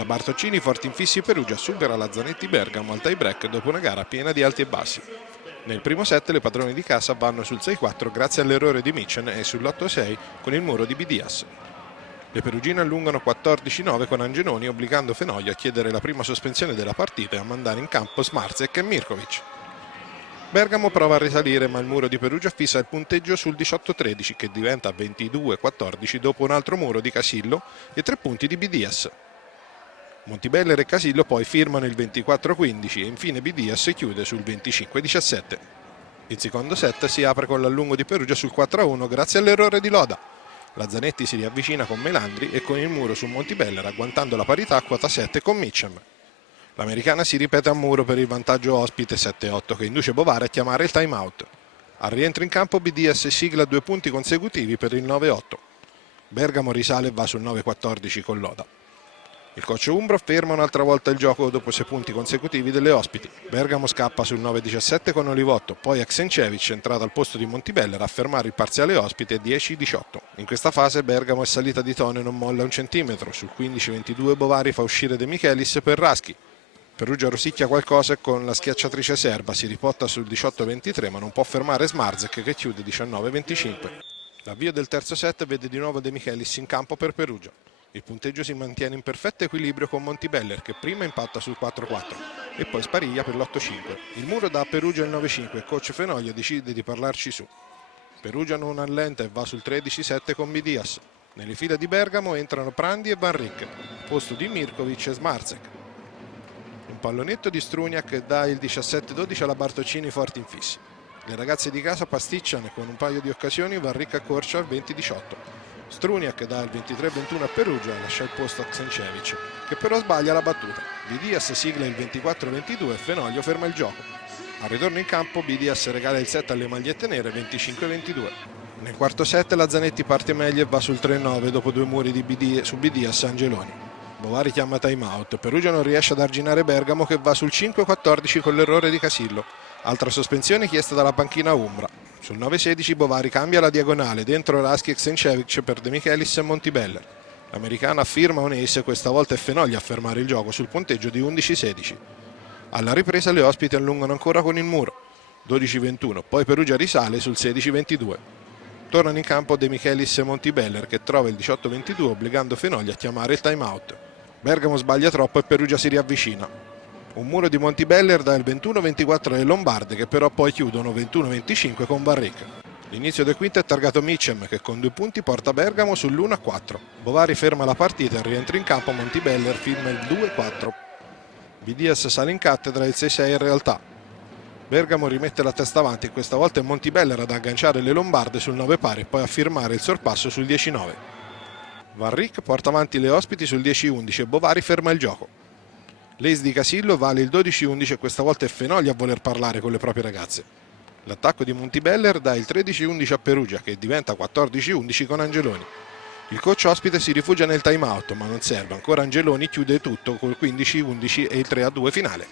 Da Bartocini, forti infissi, Perugia supera la Zanetti Bergamo al tie break dopo una gara piena di alti e bassi. Nel primo set le padrone di casa vanno sul 6-4 grazie all'errore di Mitchen e sull'8-6 con il muro di Bidias. Le perugine allungano 14-9 con Angeloni, obbligando Fenoglio a chiedere la prima sospensione della partita e a mandare in campo Smarzek e Mirkovic. Bergamo prova a risalire, ma il muro di Perugia fissa il punteggio sul 18-13 che diventa 22-14 dopo un altro muro di Casillo e 3 punti di Bidias. Montibeller e Casillo poi firmano il 24-15 e infine Bidias chiude sul 25-17. Il secondo set si apre con l'allungo di Perugia sul 4-1 grazie all'errore di Loda. La Zanetti si riavvicina con Melandri e con il muro su Montibeller, agguantando la parità a quota 7 con Mitcham. L'americana si ripete a muro per il vantaggio ospite 7-8 che induce Bovara a chiamare il time out. Al rientro in campo Bidias sigla 2 punti consecutivi per il 9-8. Bergamo risale e va sul 9-14 con Loda. Il coach umbro ferma un'altra volta il gioco dopo 6 punti consecutivi delle ospiti. Bergamo scappa sul 9-17 con Olivotto, poi Aksencevic, entrato al posto di Montibeller, a fermare il parziale ospite 10-18. In questa fase Bergamo è salita di tono e non molla un centimetro. Sul 15-22 Bovari fa uscire De Michelis per Raschi. Perugia rosicchia qualcosa e con la schiacciatrice serba si riporta sul 18-23, ma non può fermare Smarzek che chiude 19-25. L'avvio del terzo set vede di nuovo De Michelis in campo per Perugia. Il punteggio si mantiene in perfetto equilibrio con Montibeller che prima impatta sul 4-4 e poi spariglia per l'8-5. Il muro dà a Perugia il 9-5 e coach Fenoglio decide di parlarci su. Perugia non allenta e va sul 13-7 con Bidias. Nelle file di Bergamo entrano Prandi e Van Rijck, posto di Mirkovic e Smarzek. Un pallonetto di Struniak dà il 17-12 alla Bartocini forti infissi. Le ragazze di casa pasticciano e con un paio di occasioni Van Rijck accorcia al 20-18. Struniak dà il 23-21 a Perugia e lascia il posto a Aksencevic, che però sbaglia la battuta. Bidias sigla il 24-22 e Fenoglio ferma il gioco. Al ritorno in campo Bidias regala il set alle magliette nere 25-22. Nel quarto set la Zanetti parte meglio e va sul 3-9 dopo 2 muri su Bidias e Angeloni. Bovari chiama time out. Perugia non riesce ad arginare Bergamo che va sul 5-14 con l'errore di Casillo. Altra sospensione chiesta dalla panchina umbra. Sul 9-16 Bovari cambia la diagonale dentro Raschi e Aksencevic per De Michelis e Montibeller. L'americana firma un ace e questa volta è Fenoglio a fermare il gioco sul punteggio di 11-16. Alla ripresa le ospiti allungano ancora con il muro, 12-21, poi Perugia risale sul 16-22. Tornano in campo De Michelis e Montibeller che trova il 18-22 obbligando Fenoglio a chiamare il time out. Bergamo sbaglia troppo e Perugia si riavvicina. Un muro di Montibeller dà il 21-24 alle Lombarde che però poi chiudono 21-25 con Van Rijck. L'inizio del quinto è targato Mitcham che con 2 punti porta Bergamo sull'1-4. Bovari ferma la partita e rientra in campo Montibeller firma il 2-4. Bidias sale in cattedra il 6-6 in realtà. Bergamo rimette la testa avanti e questa volta è Montibeller ad agganciare le Lombarde sul 9 pari e poi a firmare il sorpasso sul 10-9. Van Rijck porta avanti le ospiti sul 10-11 e Bovari ferma il gioco. L'ace di Casillo vale il 12-11 e questa volta è Fenoglio a voler parlare con le proprie ragazze. L'attacco di Montibeller dà il 13-11 a Perugia che diventa 14-11 con Angeloni. Il coach ospite si rifugia nel time out ma non serve, ancora Angeloni chiude tutto col 15-11 e il 3-2 finale.